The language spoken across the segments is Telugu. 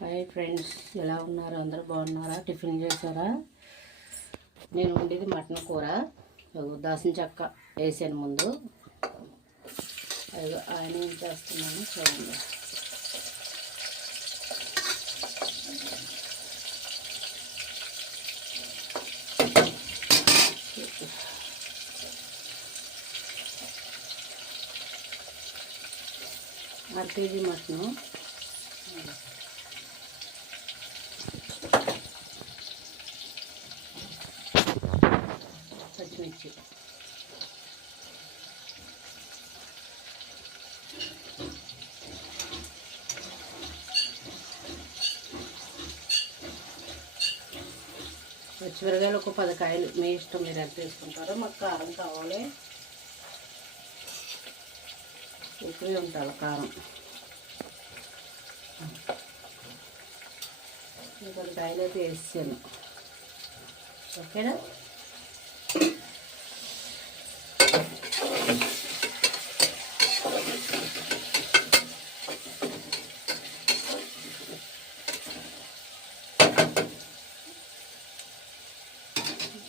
హాయ్ ఫ్రెండ్స్, ఎలా ఉన్నారు? అందరూ బాగున్నారా? టిఫిన్ చేశారా? నేను వండేది మటన్ కూర. దాసిన చెక్క వేసాను ముందు. ఆయన ఏం చేస్తున్నాను చూడండి. అర కేజీ మటను, పచ్చిమిర్చి, పచ్చిమిరకాయలు ఒక 10 కాయలు, మీ ఇష్టం, మీరు ఎంత తీసుకుంటారో. మాకు కారం కావాలి, ఎక్కువే ఉండాలి కారం. 10 కాయలు అయితే వేసాను. ఓకేనా?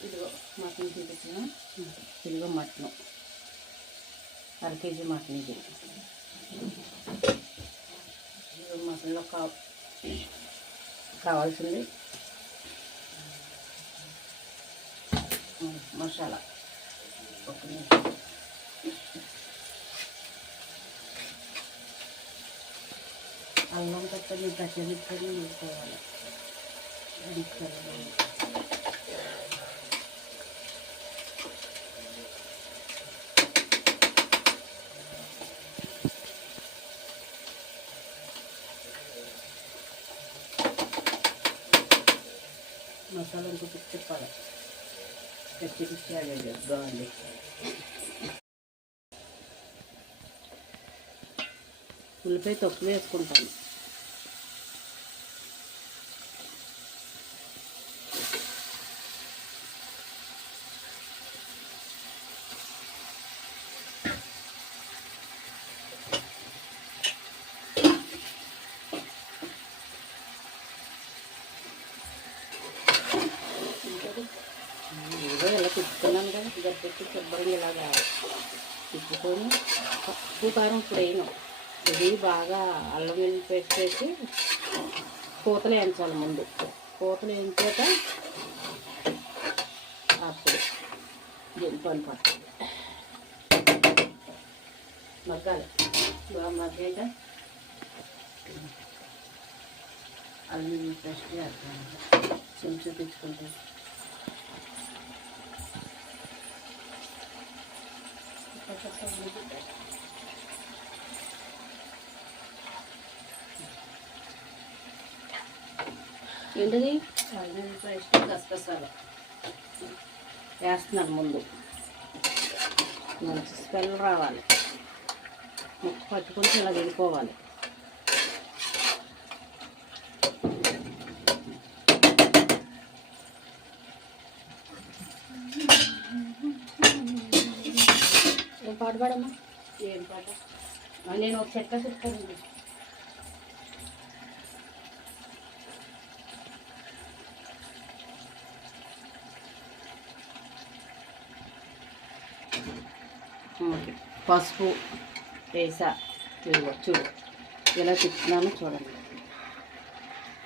ఇదిగో మటన్ చూపించిన, ఇదిగో మటను, అర కేజీ మటన్. ఇది మటన్లో కావాల్సింది మసాలా. అల్లం కట్టని పచ్చిమిరపకాయలు వేసుకోవాలి. మసాలా ఇంకో తిప్పాలి, పిచ్చి అదేది బాగుంది. ఉల్లిపాయ తొక్కు వేసుకుంటాను. ఇలా తిప్పుకున్నాను కదా, గట్టి శుభ్రంగా ఇలాగా తిప్పుకొని ఉప్పు కారం ఇప్పుడు వేయను. ఇది బాగా అల్లం వెల్లుల్లి పేస్ట్ వేసి పూతలు వేయించాలి. ముందు పూతలు వేయించాక అప్పుడు పని పడుతుంది. మగ్గాలి, బాగా మగ్గాక అల్లం వెల్లుల్లి పేస్ట్ వేస్తాను. చెంచా తెచ్చుకుంటాను. ఏంటిది? అల్లం పేస్ట్, గసగసాలు వేస్తున్నాను ముందు. మంచి స్మెల్ రావాలి, ముక్క పట్టుకొని ఇలా వెళ్ళిపోవాలి. ఏం పాట పాడమ్మా? ఏం పాట? నేను ఒక చెక్క చెప్తాను. పసుపు వేసా, చూడు ఇలా తిప్పుతున్నాను చూడండి.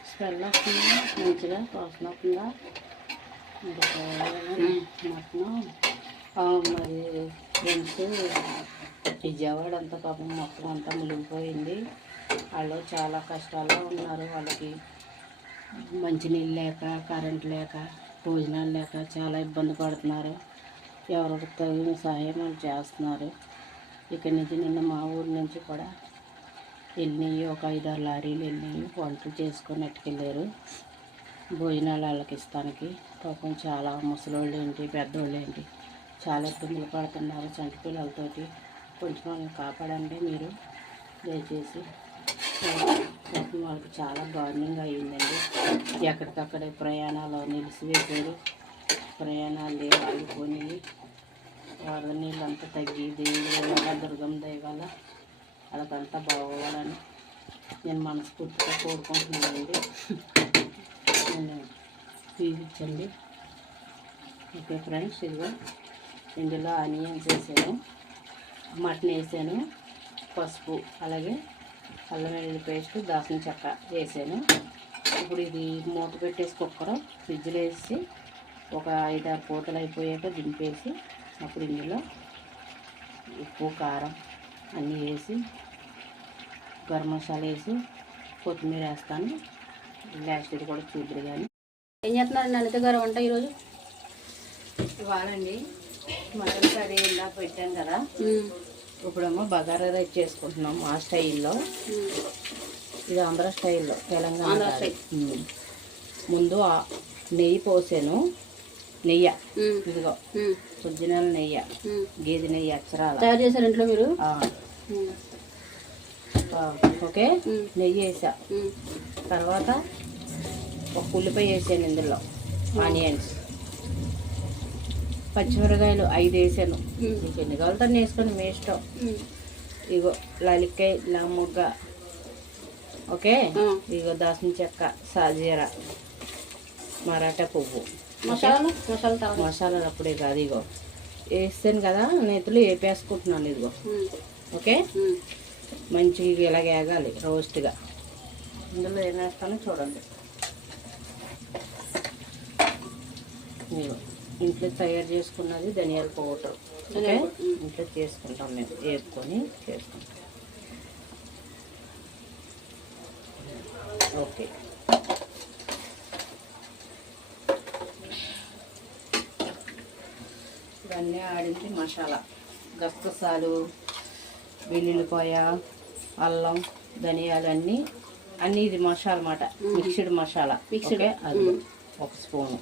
స్మెల్ వస్తుందా? మంచిగా వాసన వస్తుందా? మటను మరి ఫ్రెండ్స్, విజయవాడ అంతా పాపం మొత్తం అంతా మునిగిపోయింది. వాళ్ళు చాలా కష్టాల్లో ఉన్నారు. వాళ్ళకి మంచినీళ్ళు లేక, కరెంట్ లేక, భోజనాలు లేక చాలా ఇబ్బంది పడుతున్నారు. ఎవరికి తగిన సహాయం వాళ్ళు చేస్తున్నారు. ఇక్కడి నుంచి నిన్న మా ఊరి నుంచి కూడా వెళ్ళినాయి, ఒక 5-6 లారీలు వెళ్ళినాయి. వంటలు చేసుకొని ఎట్టుకెళ్ళారు భోజనాలు వాళ్ళకి ఇస్తానికి. పాపం చాలా ముసలోళ్ళు ఏంటి, పెద్దోళ్ళు ఏంటి, చాలా ఇబ్బందులు పడుతున్నారు చంటి పిల్లలతోటి. కొంచెం వాళ్ళని కాపాడండి మీరు దయచేసి. పాపం వాళ్ళకి చాలా దారుణంగా అయ్యిందండి. ఎక్కడికక్కడే ప్రయాణాలు నిలిచివేశారు. ప్రయాణాలు ఆగిపోయినాయి. వరద నీళ్ళంతా తగ్గి దేవుడు దుర్గమ్మ దయ వల్ల వాళ్ళకంతా బాగోవాలని నేను మనస్ఫూర్తిగా కోరుకుంటున్నానండి. నేను తీసిచ్చండి. ఓకే ఫ్రెండ్స్, ఇదిగో ఇందులో ఆనియన్స్ వేసాను, మటన్ వేసాను, పసుపు, అలాగే అల్లం వెల్లుల్లి పేస్ట్, దాల్చిన చెక్క వేసాను. ఇప్పుడు ఇది మూత పెట్టేసి కుక్కర్ ఫ్రిడ్జ్లో వేసి ఒక 5-6 పూటలు అయిపోయాక దింపేసి అప్పుడు ఇందులో ఉప్పు, కారం అన్నీ వేసి గరం మసాలా వేసి కొత్తిమీర వేస్తాను. లాస్ట్ ఇది కూడా చూద్దరు. కానీ ఏం చేస్తున్నారండి అనిత గారు వంట ఈరోజు? ఇవ్వాలండి మటన్ కర్రీ ఇలా పెట్టాను కదా, ఇప్పుడేమో బగారా రైస్ చేసుకుంటున్నాము ఆ స్టైల్లో. ఇది ఆంధ్ర స్టైల్లో, తెలంగాణ స్టైల్. ముందు నెయ్యి పోసాను, నెయ్యి ఇదిగో ఒరిజినల్ నెయ్యి, గేదె నెయ్యి అచ్చరాలు తయారు చేశారు ఇంట్లో మీరు? ఓకే, నెయ్యి వేసా. తర్వాత ఒక ఉల్లిపాయ వేసాను, ఇందులో ఆనియన్స్, పచ్చిమిరకాయలు 5 వేసాను. మీకు ఎన్ని కావాలితో వేసుకొని మీ ఇష్టం. ఇగో లలికాయ, లమ్మొగ్గ, ఓకే, ఇగో దాల్చిన చెక్క, సాజీరా, మరాఠా పువ్వు, మసాలాలు అప్పుడే కాదు, ఇగో వేస్తాను కదా నేతులు వేపేసుకుంటున్నాను. ఇదిగో ఓకే, మంచిగా ఇలాగ వేగాలి రోస్ట్గా. ఇందులో ఏం వేస్తానో చూడండి. ఇదిగో ఇంట్లో తయారు చేసుకున్నది ధనియాల పౌడర్, ఓకే, ఇంట్లో చేసుకుంటాం మేము, వేపుకొని చేసుకుంటాం. ఓకే, ఇవన్నీ ఆడించి మసాలా, గసగసాలు, వెల్లుల్లిపాయ, అల్లం, ధనియాలు అన్నీ ఇది మసాలా అన్నమాట. మిక్స్డ్ మసాలా, మిక్స్డ్ అది 1 స్పూను.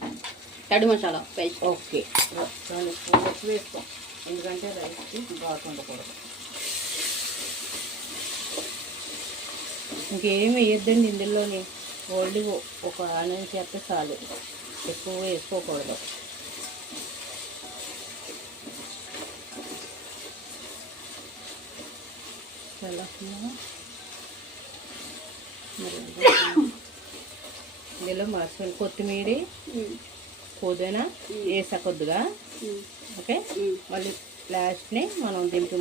తడి మసాలా పేస్ట్. ఓకే, 2 స్పూన్లు ఎక్కువ వేసుకోం, ఎందుకంటే రైస్కి ఘాటు ఉండకూడదు. ఇంకేమి వేయద్దండి ఇందులోని, ఓన్లీ ఒక ఆనియన్ చేస్తే చాలు, ఎక్కువ వేసుకోకూడదు. ఇందులో మసాలా, కొత్తిమీర, పుదీనా వేసా కొద్దిగా, ఓకే. మళ్ళీ లాస్ట్ని మనం దింపి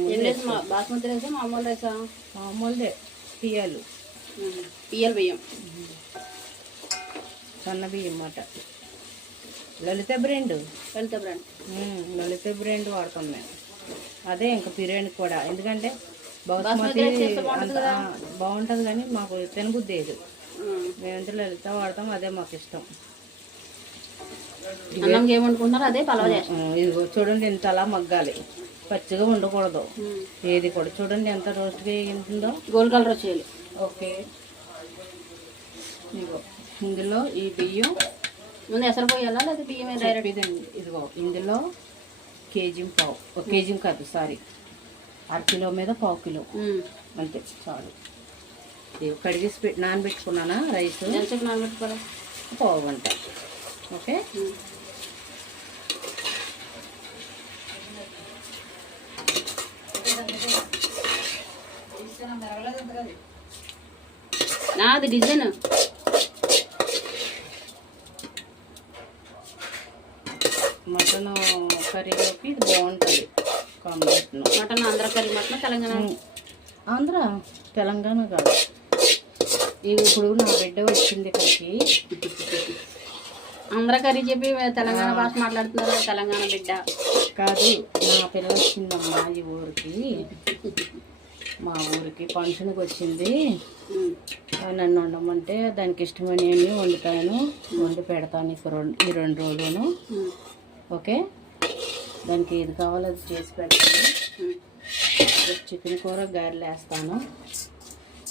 బాస్మతి రైసా మామూలు రైసా? మామూలుదే, పియ్యాలు బియ్యం, సన్న బియ్యం అన్నమాట. లలిత బ్రాండ్ వాడతాం మేము. అదే ఇంకా బిర్యానీ కూడా, ఎందుకంటే బాస్మతి బాగుంటుంది కానీ మాకు తినబుద్ధి లేదు. మేమంతా లలిత వాడతాం, అదే మాకు ఇష్టం. ఏమనుకుంటున్నారు అదే పలావ్ చేస్తాం. ఇదిగో చూడండి, ఇంత అలా మగ్గాలి, పచ్చిగా ఉండకూడదు ఏది కూడా. చూడండి ఎంత రోస్ట్గా ఉంటుందో, గోల్డ్ కలర్ వచ్చేయాలి. ఓకే, ఇదిగో ఇందులో ఈ బియ్యం ముందు ఎసరు పోయాలా లేదా బియ్యం డైరెక్ట్? ఇదిగో ఇందులో 1.5 కేజీ, 1 కేజీ కాదు సారీ, 1/2 కిలో మీద 1/4 కిలో అంతే చాలు. ఇవి కడిగేసి నానబెట్టుకున్నానా రైస్, ఎంతసేపు నానబెట్టుకోవాలి? 1/4 గంట. ఓకే, అది డిజైన్ మటన్ కర్రీలోకి ఇది బాగుంటుంది combination. Mutton Andhra curry, mutton Telangana. Andhra, Telangana కాదు. ఇది ఇప్పుడు నా బిడ్డ వచ్చింది ఇక్కడికి, ఆంధ్ర కర్రీ చెప్పి తెలంగాణ భాష మాట్లాడుతున్నారు. తెలంగాణ బిడ్డ కాదు, నా పిల్ల వచ్చిందమ్మా ఈ ఊరికి, మా ఊరికి ఫంక్షన్కి వచ్చింది. నన్ను వండమంటే దానికి ఇష్టమైనవి వండుతాను, వండి పెడతాను ఈ 2 రోజులను. ఓకే, దానికి ఏది కావాలో అది చేసి పెడతాను. చికెన్ కూర, గారెలు వేస్తాను.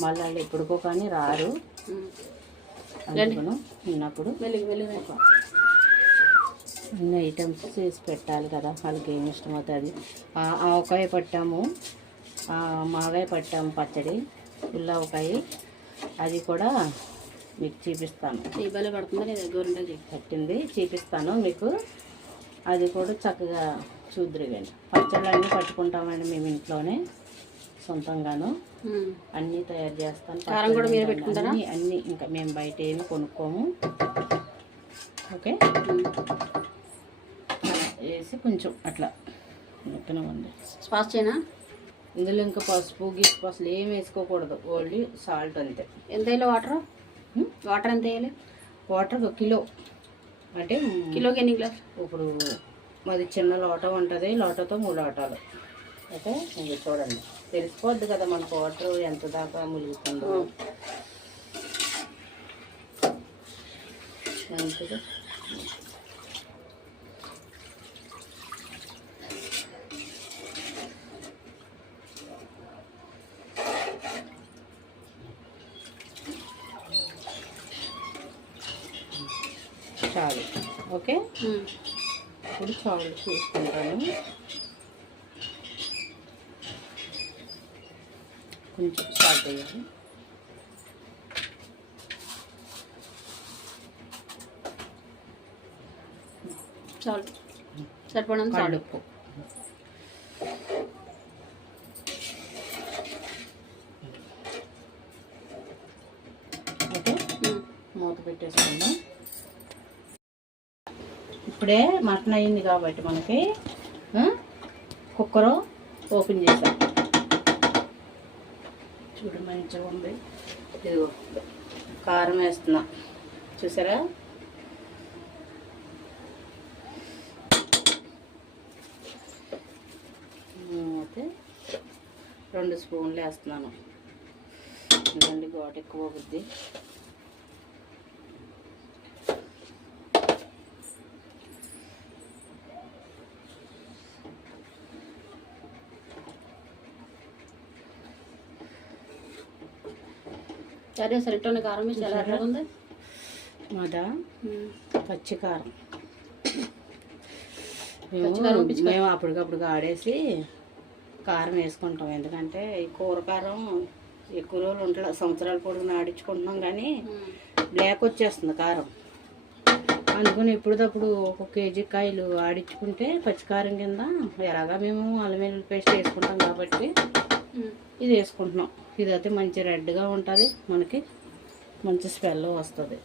మళ్ళీ వాళ్ళు ఎప్పుడుకో కానీ రారు, అందుకును ఉన్నప్పుడు అన్ని ఐటమ్స్ చేసి పెట్టాలి కదా, వాళ్ళకి ఏమి ఇష్టమవుతుంది. ఆవకాయ పట్టాము, మాగాయ పట్టాము, పచ్చడి, ఉల్లావకాయ, అది కూడా మీకు చూపిస్తాను. పట్టింది చూపిస్తాను మీకు, అది కూడా చక్కగా చూద్దరు. కానీ పచ్చళ్ళు అన్నీ పట్టుకుంటామండి మేము ఇంట్లోనే. సొంతంగాను అన్నీ తయారు చేస్తాను. కారం కూడా మీరు పెట్టుకుంటారా? అన్నీ ఇంకా మేము బయట ఏమి కొనుక్కోము. ఓకే, వేసి కొంచెం అట్లా మెత్తన ఉంది. స్పాస్ చేయనా? ఇందులో ఇంకా పసుపు గిసుపు అసలు ఏం వేసుకోకూడదు, ఓన్లీ సాల్ట్ అంతే. ఎంత వేయాలి వాటర్? వాటర్ ఎంత వేయాలి? వాటర్ 1 కిలో అంటే కిలోకి ఎన్ని గ్లాస్? ఇప్పుడు మాది చిన్న లోట ఉంటుంది, లోటతో 3 లోటాలు. ఓకే, ఇంకా చూడండి తెలిసిపోద్ది కదా మనకు వాటర్ ఎంత దాకా ములుగుతుందో. మంచిగా చాలు. ఓకే, ఇప్పుడు చాలు చూసుకుంటాను. కొంచెం సాల్ట్ వేయాలి. సాల్ట్ సరిపడంత సాల్ట్. ఉప్పు. ఓకే, మూత పెట్టేసుకుందాం. ఇప్పుడే మటన్ అయింది కాబట్టి మనకి కుక్కర్ ఓపెన్ చేసాం. చూడు మంచిగా ఉంది. ఇదిగో కారం వేస్తున్నా, చూసారా? అయితే 2 స్పూన్లు వేస్తున్నాను, ఎందుకంటే ఘాటు ఎక్కువ అవుద్ది. సరే సరే, ఇట్లా కారం వేసి ఎలా ఉంది మాదా? పచ్చి కారం. మేము అప్పటికప్పుడు ఆడేసి కారం వేసుకుంటాం, ఎందుకంటే ఈ కూర కారం ఎక్కువ రోజులు ఉంటుంది, సంవత్సరాల పొడుగున ఆడించుకుంటున్నాం కానీ బ్లాక్ వచ్చేస్తుంది కారం. అందుకని ఎప్పుడప్పుడు 1 కేజీ కాయలు ఆడించుకుంటే పచ్చికారం కింద ఎలాగా మేము అల్లం వెల్లుల్లి పేస్ట్ వేసుకుంటాం కాబట్టి ఇది వేసుకుంటున్నాం. ఇది అయితే మంచి రెడ్గా ఉంటుంది, మనకి మంచి స్మెల్ వస్తుంది,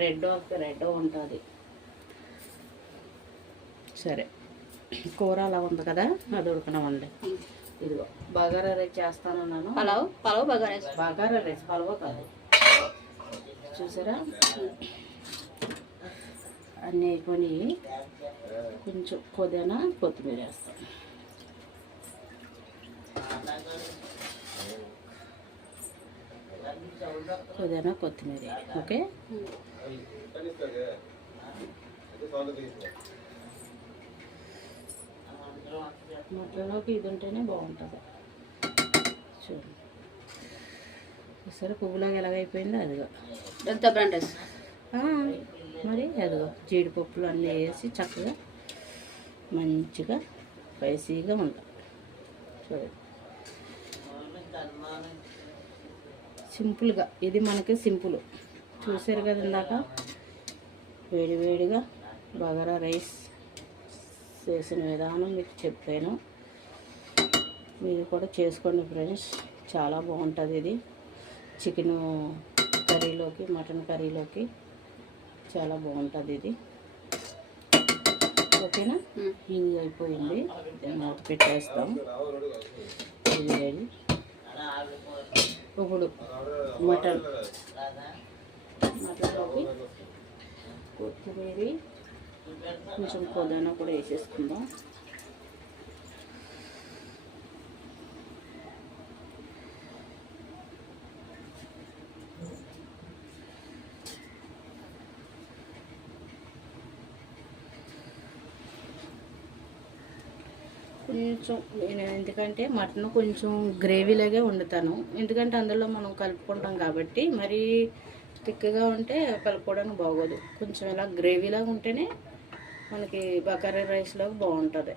రెడ్ ఉంటుంది. సరే, కూర అలా ఉంది కదా, అది ఉడకనివ్వండి. ఇదిగో బగారా రైస్ చేస్తానన్నాను. పలావ్ బగారా రైస్, పలావ్ కాదు. చూసారా, అన్నీ అయిపోయి కొంచెం పుదీనా కొత్తిమీర వేస్తాం. పుదీనా కొత్తిమీర. ఓకే, మటన్లోకి ఇది ఉంటేనే బాగుంటుంది. చూడండి, సరే పువ్వులాగా ఎలాగైపోయిందో అదిగో. మరి అదిగో జీడిపప్పులు అన్నీ వేసి చక్కగా మంచిగా స్పైసీగా ఉంటుంది. చూడండి, సింపుల్గా ఇది మనకి సింపుల్. చూసారు కదా ఇందాక వేడివేడిగా బగారా రైస్ చేసిన విధానం మీకు చెప్పాను, మీరు కూడా చేసుకోండి ఫ్రెండ్స్. చాలా బాగుంటుంది ఇది, చికెన్ కర్రీలోకి మటన్ కర్రీలోకి చాలా బాగుంటుంది ఇది. ఓకేనా, ఇది అయిపోయింది, మూత పెట్టేస్తాం. ఇది రెడీ. ఇప్పుడు మటన్లోకి కొత్తిమీర కొంచెం పుదీనా కూడా వేసేసుకుందాం. కొంచెం నేను ఎందుకంటే మటన్ కొంచెం గ్రేవీలాగే వండుతాను, ఎందుకంటే అందులో మనం కలుపుకుంటాం కాబట్టి. మరీ థిక్గా ఉంటే కలుపుకోవడానికి బాగోదు, కొంచెం ఇలా గ్రేవీలాగా ఉంటేనే మనకి బగారా రైస్లో బాగుంటుంది.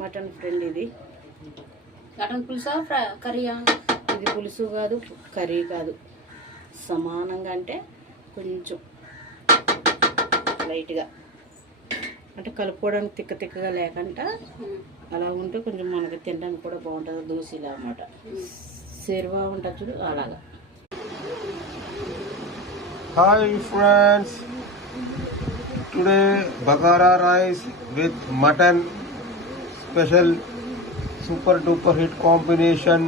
మటన్ ఫ్రెండ్ ఇది. మటన్ పులుసా కర్రీయా? ఇది పులుసు కాదు, కర్రీ కాదు, సమానంగా అంటే కొంచెం లైట్గా అంటే కలుపుకోవడానికి తిక్కగా లేకుండా అలా ఉంటే కొంచెం మనకి తినడానికి కూడా బాగుంటుంది. దోశలా అన్నమాట. సేర్వా ఉంటుంది చూడు అలాగా. Hi friends, today bagara rice with mutton, special super duper hit combination.